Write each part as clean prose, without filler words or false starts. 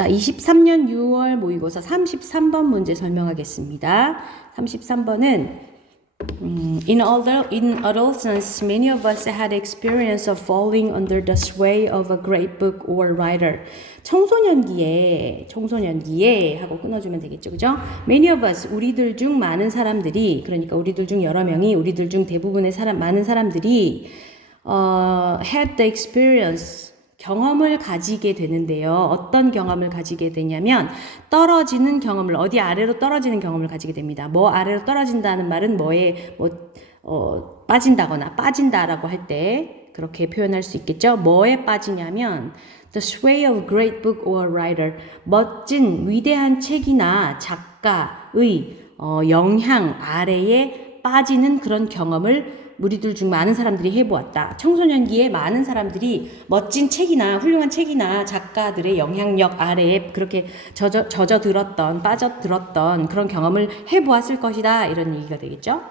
자, 23년 6월 모의고사 33번 문제 설명하겠습니다. 33번은 in adolescence, many of us had experience of falling under the sway of a great book or writer. 청소년기에 하고 끊어주면 되겠죠, 그죠? Many of us, 우리들 중 많은 사람들이, 그러니까 우리들 중 여러 명이, 우리들 중 대부분의 많은 사람들이 had the experience, 경험을 가지게 되는데요. 어떤 경험을 가지게 되냐면 떨어지는 경험을, 어디 아래로 떨어지는 경험을 가지게 됩니다. 뭐 아래로 떨어진다는 말은 뭐에 빠진다거나 빠진다라고 할 때 그렇게 표현할 수 있겠죠. 뭐에 빠지냐면 the sway of great book or writer, 멋진 위대한 책이나 작가의 영향 아래에 빠지는 그런 경험을 우리들 중 많은 사람들이 해보았다. 청소년기에 많은 사람들이 멋진 책이나 훌륭한 책이나 작가들의 영향력 아래에 그렇게 빠져들었던 그런 경험을 해보았을 것이다. 이런 얘기가 되겠죠.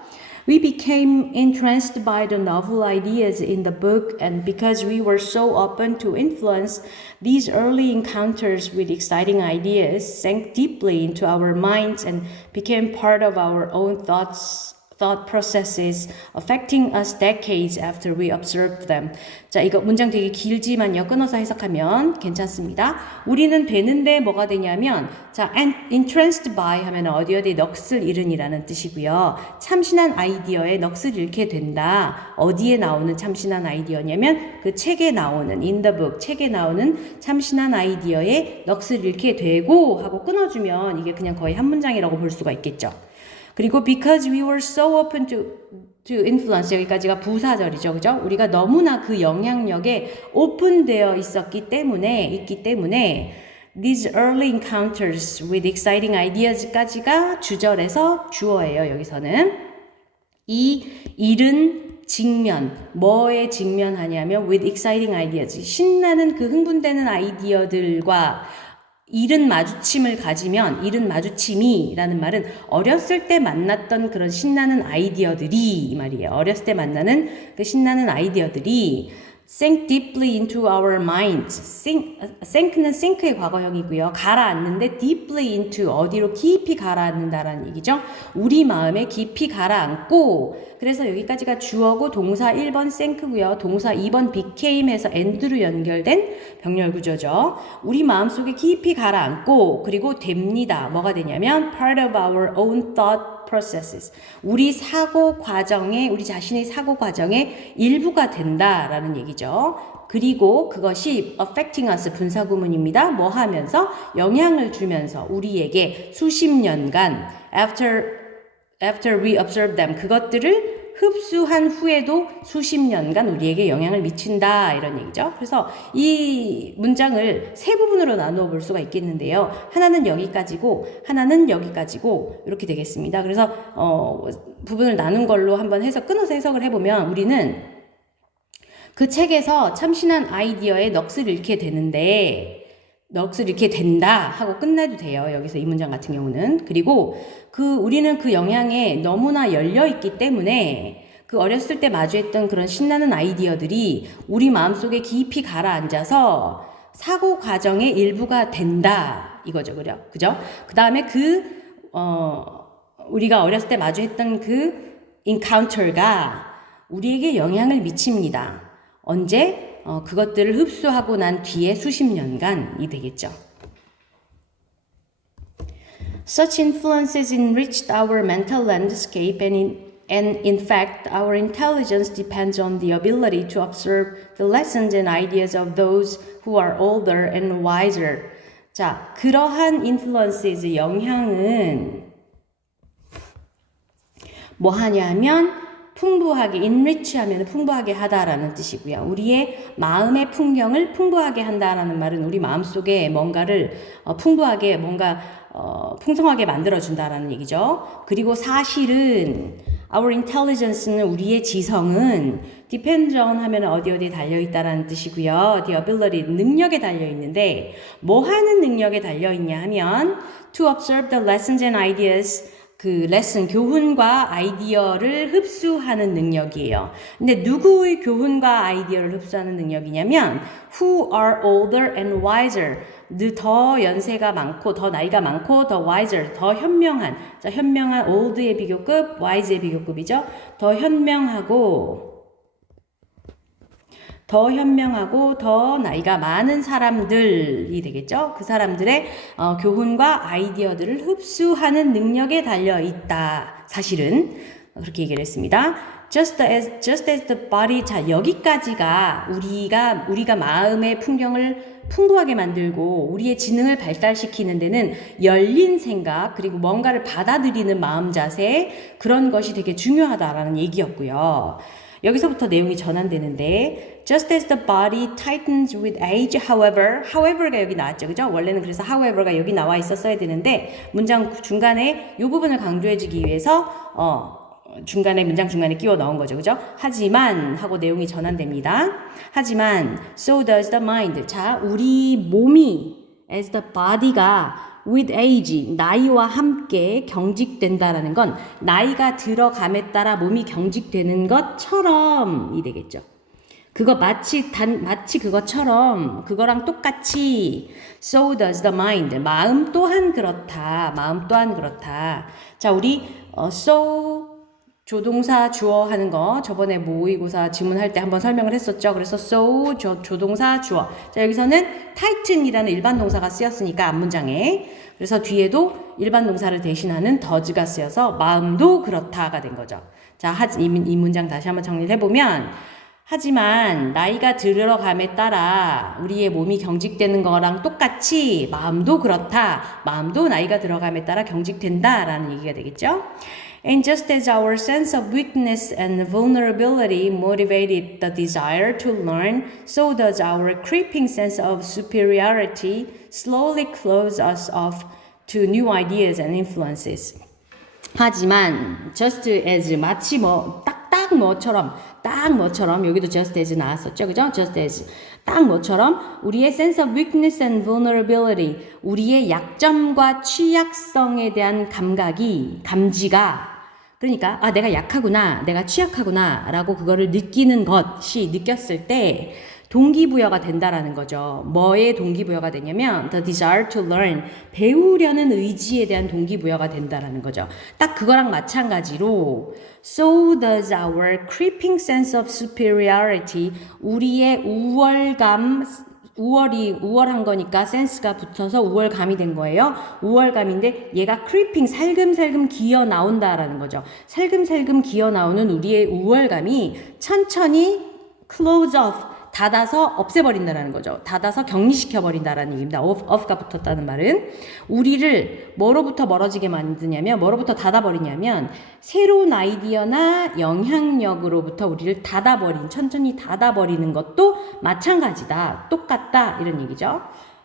We became entranced by the novel ideas in the book, and because we were so open to influence, these early encounters with exciting ideas sank deeply into our minds and became part of our own thought processes, affecting us decades after we observed them. 자, 이거 문장 되게 길지만요. 끊어서 해석하면 괜찮습니다. 우리는 되는데 뭐가 되냐면, 자, entranced by 하면 어디에 넋을 잃은이라는 뜻이고요. 참신한 아이디어에 넋을 잃게 된다. 어디에 나오는 참신한 아이디어냐면 그 책에 나오는 in the book, 책에 나오는 참신한 아이디어에 넋을 잃게 되고 하고 끊어주면 이게 그냥 거의 한 문장이라고 볼 수가 있겠죠. 그리고 because we were so open to influence, 여기까지가 부사절이죠, 그죠? 우리가 너무나 그 영향력에 오픈되어 있기 때문에 these early encounters with exciting ideas까지가 주절에서 주어예요. 여기서는 이 이른 직면, 뭐에 직면하냐면 with exciting ideas, 신나는 그 흥분되는 아이디어들과 이른 마주침이라는 말은 어렸을 때 만났던 그런 신나는 아이디어들이 이 말이에요. 어렸을 때 만나는 그 신나는 아이디어들이 sank deeply into our minds. sink는 sink의 과거형이고요. 가라앉는데 deeply into, 어디로 깊이 가라앉는다라는 얘기죠. 우리 마음에 깊이 가라앉고, 그래서 여기까지가 주어고 동사 1번 sink고요. 동사 2번 became에서 and로 연결된 병렬 구조죠. 우리 마음속에 깊이 가라앉고, 그리고 됩니다. 뭐가 되냐면 part of our own thought processes. 우리 자신의 사고 과정의 일부가 된다라는 얘기죠. 그리고 그것이 affecting us, 분사구문입니다. 뭐 하면서? 영향을 주면서 우리에게 수십 년간 after we observe them, 그것들을 흡수한 후에도 수십 년간 우리에게 영향을 미친다, 이런 얘기죠. 그래서 이 문장을 세 부분으로 나누어 볼 수가 있겠는데요. 하나는 여기까지고 하나는 여기까지고 이렇게 되겠습니다. 그래서 부분을 나눈 걸로 한번 끊어서 해석을 해보면 우리는 그 책에서 참신한 아이디어에 넋을 잃게 된다 하고 끝내도 돼요. 여기서 이 문장 같은 경우는. 그리고 우리는 그 영향에 너무나 열려있기 때문에 그 어렸을 때 마주했던 그런 신나는 아이디어들이 우리 마음속에 깊이 가라앉아서 사고 과정의 일부가 된다, 이거죠. 그죠? 그 다음에 우리가 어렸을 때 마주했던 그 encounter가 우리에게 영향을 미칩니다. 언제? 그것들을 흡수하고 난 뒤에 수십 년간이 되겠죠. Such influences enriched our mental landscape and in fact, our intelligence depends on the ability to observe the lessons and ideas of those who are older and wiser. 자, 그러한 influences, 영향은 뭐 하냐면 풍부하게, enrich 하면 풍부하게 하다라는 뜻이고요. 우리의 마음의 풍경을 풍부하게 한다라는 말은 우리 마음속에 뭔가를 풍부하게, 풍성하게 만들어준다라는 얘기죠. 그리고 사실은 our intelligence는, 우리의 지성은 depends on 하면 어디에 달려있다라는 뜻이고요. the ability, 능력에 달려있는데 뭐 하는 능력에 달려있냐 하면 to observe the lessons and ideas 그 레슨, 교훈과 아이디어를 흡수하는 능력이에요. 근데 누구의 교훈과 아이디어를 흡수하는 능력이냐면 who are older and wiser. 더 연세가 많고 더 나이가 많고 더 wiser, 더 현명한. 자, 현명한 old의 비교급, wise의 비교급이죠. 더 현명하고 더 나이가 많은 사람들이 되겠죠. 그 사람들의 교훈과 아이디어들을 흡수하는 능력에 달려 있다. 사실은 그렇게 얘기를 했습니다. Just as the body. 자, 여기까지가 우리가 마음의 풍경을 풍부하게 만들고 우리의 지능을 발달시키는 데는 열린 생각 그리고 뭔가를 받아들이는 마음 자세, 그런 것이 되게 중요하다라는 얘기였고요. 여기서부터 내용이 전환되는데 just as the body tightens with age, however가 여기 나왔죠. 그죠? 원래는 그래서 however가 여기 나와 있었어야 되는데 문장 중간에 이 부분을 강조해주기 위해서 문장 중간에 끼워 넣은 거죠. 그죠? 하지만 하고 내용이 전환됩니다. 하지만 so does the mind. 자, 우리 몸이 as the body가 with age, 나이와 함께 경직된다라는 건 나이가 들어감에 따라 몸이 경직되는 것처럼이 되겠죠. 그거 마치 그것처럼, 그거랑 똑같이 so does the mind. 마음 또한 그렇다. 자, 우리 so 조동사 주어 하는 거 저번에 모의고사 지문할 때 한번 설명을 했었죠. 그래서 so 조동사 주어. 자, 여기서는 tighten이라는 일반 동사가 쓰였으니까 앞문장에, 그래서 뒤에도 일반 동사를 대신하는 does가 쓰여서 마음도 그렇다가 된 거죠. 자, 이 문장 다시 한번 정리를 해보면, 하지만 나이가 들어감에 따라 우리의 몸이 경직되는 거랑 똑같이 마음도 그렇다. 마음도 나이가 들어감에 따라 경직된다라는 얘기가 되겠죠. And just as our sense of weakness and vulnerability motivated the desire to learn, so does our creeping sense of superiority slowly close us off to new ideas and influences. 하지만 just as 마치 딱 뭐처럼 여기도 just as 나왔었죠. 그죠? just as 딱 뭐처럼 우리의 sense of weakness and vulnerability, 우리의 약점과 취약성에 대한 감지가, 그러니까 내가 약하구나, 내가 취약하구나 라고 그거를 느꼈을 때 동기부여가 된다라는 거죠. 뭐에 동기부여가 되냐면 the desire to learn, 배우려는 의지에 대한 동기부여가 된다라는 거죠. 딱 그거랑 마찬가지로 so does our creeping sense of superiority, 우리의 우월한 거니까 센스가 붙어서 우월감이 된 거예요. 우월감인데 얘가 creeping, 살금살금 기어 나온다라는 거죠. 살금살금 기어 나오는 우리의 우월감이 천천히 close off, 닫아서 없애버린다라는 거죠. 닫아서 격리시켜버린다라는 얘기입니다. off가 붙었다는 말은 우리를 뭐로부터 멀어지게 만드냐면, 뭐로부터 닫아버리냐면 새로운 아이디어나 영향력으로부터 우리를 천천히 닫아버리는 것도 마찬가지다, 똑같다, 이런 얘기죠.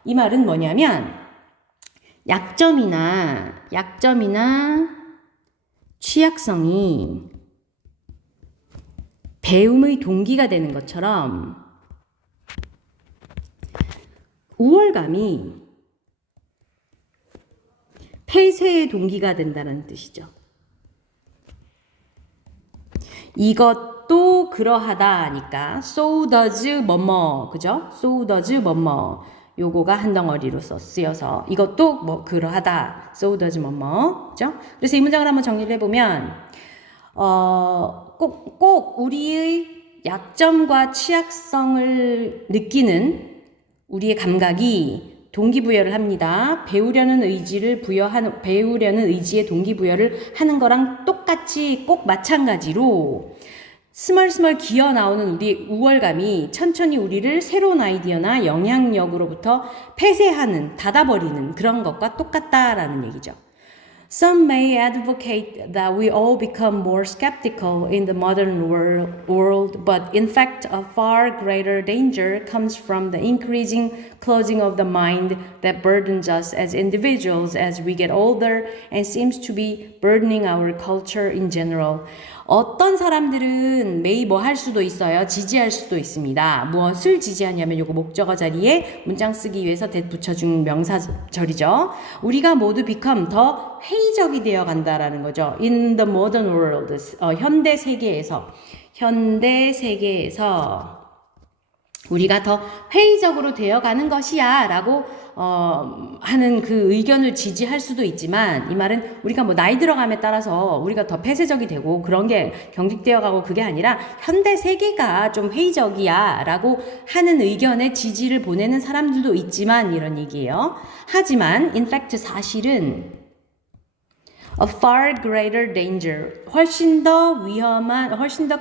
이 말은 뭐냐면 약점이나 취약성이 배움의 동기가 되는 것처럼 우월감이 폐쇄의 동기가 된다는 뜻이죠. 이것도 그러하다 하니까 so does 뭐뭐, 그죠? so does 뭐뭐, 요거가 한 덩어리로 쓰여서 이것도 그러하다, so does 뭐뭐, 그죠? 그래서 이 문장을 한번 정리를 해보면 꼭 우리의 약점과 취약성을 느끼는 우리의 감각이 동기부여를 합니다. 배우려는 의지의 동기부여를 하는 거랑 똑같이 꼭 마찬가지로 스멀스멀 기어 나오는 우리의 우월감이 천천히 우리를 새로운 아이디어나 영향력으로부터 폐쇄하는, 닫아버리는 그런 것과 똑같다라는 얘기죠. Some may advocate that we all become more skeptical in the modern world, but in fact, a far greater danger comes from the increasing closing of the mind that burdens us as individuals as we get older and seems to be burdening our culture in general. 어떤 사람들은 may 할 수도 있어요. 지지할 수도 있습니다. 무엇을 지지하냐면 요거 목적어 자리에 문장 쓰기 위해서 that 붙여준 명사절이죠. 우리가 모두 become, 더 회의적이 되어 간다라는 거죠. In the modern world, 현대 세계에서 우리가 더 회의적으로 되어가는 것이야 라고 하는 그 의견을 지지할 수도 있지만, 이 말은 우리가 뭐 나이 들어감에 따라서 우리가 더 폐쇄적이 되고 그런 게 경직되어 가고, 그게 아니라 현대 세계가 좀 회의적이야 라고 하는 의견에 지지를 보내는 사람들도 있지만 이런 얘기예요. 하지만 in fact 사실은 a far greater danger, 훨씬 더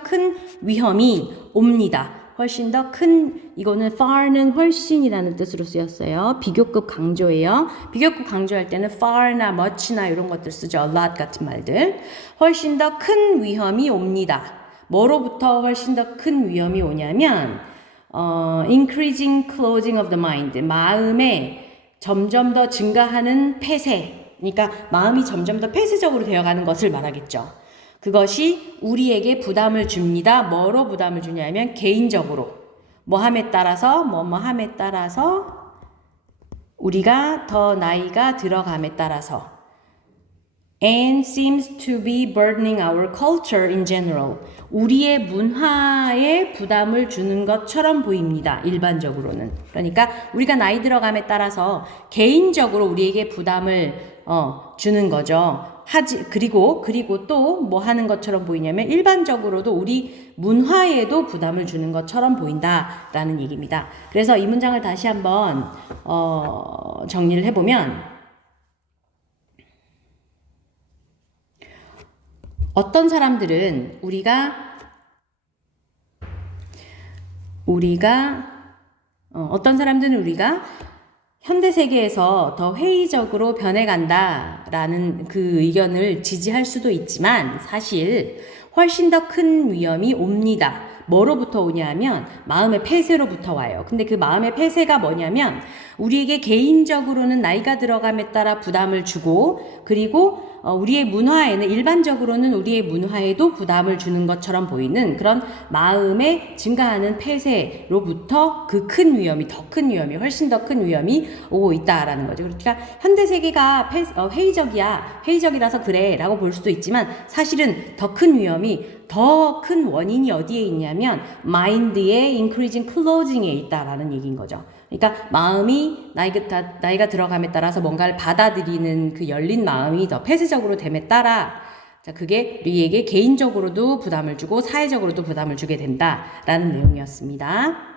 큰 위험이 옵니다. 훨씬 더 큰, 이거는 far는 훨씬이라는 뜻으로 쓰였어요. 비교급 강조예요. 비교급 강조할 때는 far나 much나 이런 것들 쓰죠. a lot 같은 말들. 훨씬 더 큰 위험이 옵니다. 뭐로부터 훨씬 더 큰 위험이 오냐면 increasing closing of the mind, 마음에 점점 더 증가하는 폐쇄, 그러니까 마음이 점점 더 폐쇄적으로 되어가는 것을 말하겠죠. 그것이 우리에게 부담을 줍니다. 뭐로 부담을 주냐면 개인적으로 뭐함에 따라서 우리가 더 나이가 들어감에 따라서 and seems to be burdening our culture in general. 우리의 문화에 부담을 주는 것처럼 보입니다. 일반적으로는. 그러니까 우리가 나이 들어감에 따라서 개인적으로 우리에게 부담을 주는 거죠. 그리고 또 뭐 하는 것처럼 보이냐면 일반적으로도 우리 문화에도 부담을 주는 것처럼 보인다라는 얘기입니다. 그래서 이 문장을 다시 한번 정리를 해보면, 어떤 사람들은 우리가 현대 세계에서 더 회의적으로 변해간다라는 그 의견을 지지할 수도 있지만, 사실 훨씬 더 큰 위험이 옵니다. 뭐로부터 오냐면 마음의 폐쇄로부터 와요. 근데 그 마음의 폐쇄가 뭐냐면 우리에게 개인적으로는 나이가 들어감에 따라 부담을 주고, 그리고 우리의 문화에는, 일반적으로는 우리의 문화에도 부담을 주는 것처럼 보이는 그런 마음의 증가하는 폐쇄로부터 그 큰 위험이, 훨씬 더 큰 위험이 오고 있다라는 거죠. 그러니까 현대 세계가 회의적이라서 그래 라고 볼 수도 있지만, 사실은 더 큰 위험이, 더 큰 원인이 어디에 있냐면 마인드의 increasing closing에 있다라는 얘기인 거죠. 그러니까 마음이 나이가 들어감에 따라서 뭔가를 받아들이는 그 열린 마음이 더 폐쇄적으로 됨에 따라, 그게 우리에게 개인적으로도 부담을 주고 사회적으로도 부담을 주게 된다라는 내용이었습니다.